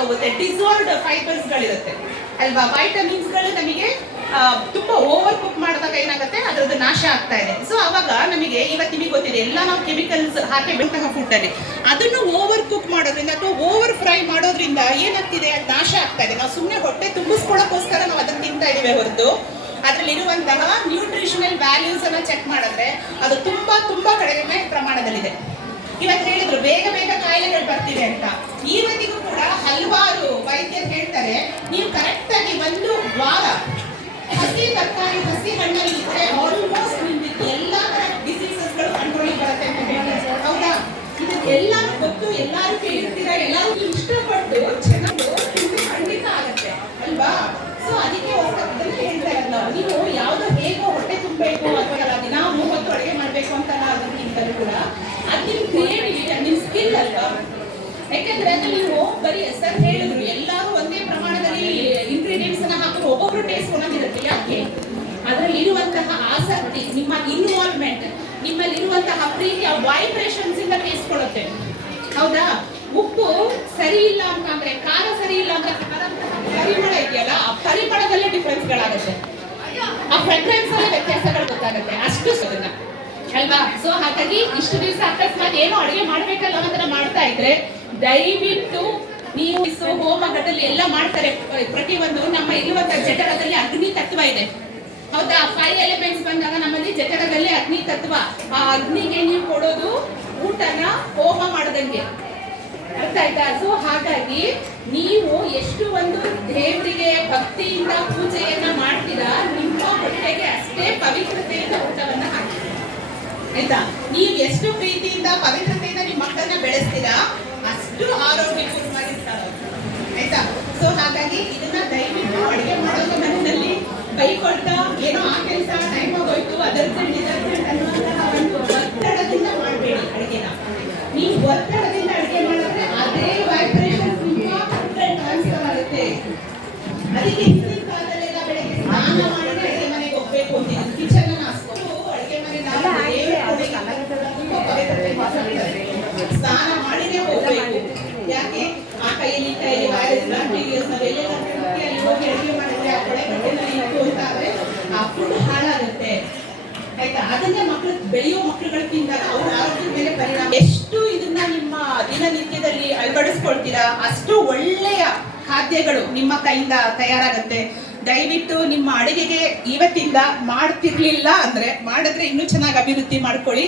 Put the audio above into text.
ಆಗೋಗುತ್ತೆ dissolved fibres ಗಳಿರುತ್ತೆ. ಅಲ್ವಾ? ವೈಟಮಿನ್ಸ್ಗಳು ನಮಗೆ ತುಂಬಾ ಓವರ್ ಕುಕ್ ಮಾಡಿದಾಗ ಏನಾಗುತ್ತೆ? ಅದರದ್ದು ನಾಶ ಆಗ್ತಾ ಇದೆ. ಸೊ ಅವಾಗ ನಮಗೆ, ಇವತ್ತು ನಿಮಗೆ ಗೊತ್ತಿದೆ, ಎಲ್ಲ ನಾವು ಕೆಮಿಕಲ್ಸ್ ಹಾಕಿ ಬೆಂತಹ ಫುಡ್ ಅಲ್ಲಿ. ಅದನ್ನು ಓವರ್ ಕುಕ್ ಮಾಡೋದ್ರಿಂದ ಅಥವಾ ಓವರ್ ಫ್ರೈ ಮಾಡೋದ್ರಿಂದ ಏನಾಗ್ತಿದೆ? ಅದು ನಾಶ ಆಗ್ತಾ ಇದೆ. ನಾವು ಸುಮ್ಮನೆ ಹೊಟ್ಟೆ ತುಂಬಿಸ್ಕೊಳ್ಳೋಕ್ಕೋಸ್ಕರ ನಾವು ಅದನ್ನ ತಿಂತಾ ಇದೀವಿ ಹೊರತು. ಅದರಲ್ಲಿರುವಂತಹ ನ್ಯೂಟ್ರಿಷನಲ್ ವ್ಯಾಲ್ಯೂಸ್ ಅನ್ನ ಚೆಕ್ ಮಾಡಿದ್ರೆ ಅದು ತುಂಬಾ ತುಂಬಾ ಕಡಿಮೆ ಪ್ರಮಾಣದಲ್ಲಿದೆ. ಇವತ್ತು ಹೇಳಿದ್ರು, ಬೇಗ ಬೇಗ ಕಾಯಿಲೆಗಳು ಬರ್ತಿದೆ ಅಂತ. ಈವತ್ತಿಗೂ ಕೂಡ ಹಲವಾರು ವೈದ್ಯರು ಹೇಳ್ತಾರೆ, ನೀವು ಕರೆಕ್ಟ್ ಆಗಿ ಒಂದು ವಾರ ಹಸಿ ತರಕಾರಿ, ಹಸಿ ಹಣ್ಣಲ್ಲಿ ಇದ್ರೆ ಆಲ್ಮೋಸ್ಟ್ ನಿಮ್ಗೆ ಎಲ್ಲಾ ನಿಮ್ ಯಾಕಂದ್ರೆ ನೀವು ಬರೀ ಸರ್ ಹೇಳಿದ್ರು. ಎಲ್ಲರೂ ಒಂದೇ ಪ್ರಮಾಣದಲ್ಲಿ ಇಂಗ್ರೀಡಿಯೆಂಟ್ಸ್ ಅನ್ನ ಹಾಕಿದ್ರೆ ಒಬ್ಬೊಬ್ರು ಟೇಸ್ಟ್ ಒಂದೊಂದಿರುತ್ತೆ ಯಾಕೆ? ಅದರಲ್ಲಿ ಇರುವಂತಹ ಆಸಕ್ತಿ, ನಿಮ್ಮ ಇನ್ವಾಲ್ವ್ಮೆಂಟ್ ನಿಮ್ಮಲ್ಲಿ ಇರುವಂತಹ ಪ್ರೀತಿಯ ವೈಬ್ರೇಷನ್ಸ್ ಇಂದ ಟೇಸ್ಟ್ ಕೊಡುತ್ತೆ. ಹೌದಾ? ಉಪ್ಪು ಸರಿ ಇಲ್ಲ ಅಂತ ಅಂದ್ರೆ, ಖಾರ ಸರಿ ಇಲ್ಲ ಅಂದ್ರೆ ಪರಿಮಳ ಇದೆಯಲ್ಲ, ಆ ಪರಿಮಳದಲ್ಲೇ ಡಿಫ್ರೆನ್ಸ್ ಗಳಾಗುತ್ತೆ. ಆ ಫ್ರೆಗ್ರೆನ್ಸ್ ಅಲ್ಲೇ ವ್ಯತ್ಯಾಸಗಳು ಗೊತ್ತಾಗುತ್ತೆ. ಅಲ್ವಾ? ಸೊ ಹಾಗಾಗಿ ಇಷ್ಟು ದಿವಸ ಅಕಸ್ಮಾತ್ ಏನೋ ಅಡುಗೆ ಮಾಡ್ಬೇಕಲ್ಲ ಅನ್ನೋದನ್ನ ಮಾಡ್ತಾ ಇದ್ರೆ, ದಯವಿಟ್ಟು ನೀವು ಸೊ ಹೋಮಗಳಲ್ಲಿ ಎಲ್ಲ ಮಾಡ್ತಾರೆ. ಪ್ರತಿಯೊಂದು ನಮ್ಮ ಇರುವಂತ ಜಠರದಲ್ಲಿ ಅಗ್ನಿ ತತ್ವ ಇದೆ. ಹೌದಾ? ಫೈವ್ ಎಲಿಮೆಂಟ್ಸ್ ಬಂದಾಗ ನಮ್ಮಲ್ಲಿ ಜಠರದಲ್ಲಿ ಅಗ್ನಿ ತತ್ವ. ಆ ಅಗ್ನಿಗೆ ನೀವು ಕೊಡೋದು ಊಟನ, ಹೋಮ ಮಾಡದಂಗೆ. ಅರ್ಥ ಆಯ್ತಾ? ಸೊ ಹಾಗಾಗಿ ನೀವು ಎಷ್ಟು ಒಂದು ದೇವರಿಗೆ ಭಕ್ತಿಯಿಂದ ಪೂಜೆಯನ್ನ ಮಾಡ್ತೀರಾ ನಿಮ್ಮ ಹೊಟ್ಟೆಗೆ ಅಷ್ಟೇ ಪವಿತ್ರತೆಯಿಂದ ಊಟವನ್ನ ಹಾಕಿ ಆಯ್ತಾ? ನೀವು ಎಷ್ಟು ಪ್ರೀತಿಯಿಂದ, ಪವಿತ್ರತೆಯಿಂದ ನಿಮ್ಮ ಮಕ್ಕಳನ್ನ ಬೆಳೆಸ್ತೀರಾ, ಅಷ್ಟು ಆರೋಗ್ಯಪೂರ್ಣವಾಗಿರ್ತಾರೆ ಆಯ್ತಾ? ಸೊ ಹಾಗಾಗಿ ಇದನ್ನ ದಯವಿಟ್ಟು ಅಡುಗೆ ಮಾಡೋದು ಸಮಯದಲ್ಲಿ ಬೈಕೊಳ್ತಾ ಏನೋ ಆ ಕೆಲಸ ಟೈಮ್ ಆಗೋಯ್ತು ಒಂದು ಒತ್ತಡದಿಂದ ಮಾಡಬೇಡಿ ಅಡುಗೆನ. ನೀವು ಒತ್ತಡದಿಂದ ಅಡುಗೆ ಮಾಡಿದ್ರೆ ಅದೇ ವೈಬ್ರೇಷನ್ ತುಂಬಾ ಆಗುತ್ತೆ. ಅದಕ್ಕೆ ಹಾಳಾಗುತ್ತೆ ಆಯ್ತಾ ಅದನ್ನೇ ಮಕ್ಕಳು ಬೆಳೆಯೋ ಮಕ್ಕಳುಗಳು ತಿಂದಾಗ ಅವ್ರ ಆರೋಗ್ಯದ ಮೇಲೆ ಪರಿಣಾಮ ಎಷ್ಟು ಇದನ್ನ ನಿಮ್ಮ ದಿನನಿತ್ಯದಲ್ಲಿ ಅಳವಡಿಸ್ಕೊಳ್ತೀರಾ? ಅಷ್ಟು ಒಳ್ಳೆಯ ಖಾದ್ಯಗಳು ನಿಮ್ಮ ಕೈಯಿಂದ ತಯಾರಾಗುತ್ತೆ. ದಯವಿಟ್ಟು ನಿಮ್ಮ ಅಡುಗೆಗೆ ಇವತ್ತಿಂದ ಮಾಡ್ತಿರ್ಲಿಲ್ಲ ಅಂದ್ರೆ ಮಾಡಿದ್ರೆ ಇನ್ನೂ ಚೆನ್ನಾಗಿ ಅಭಿವೃದ್ಧಿ ಮಾಡ್ಕೊಳ್ಳಿ.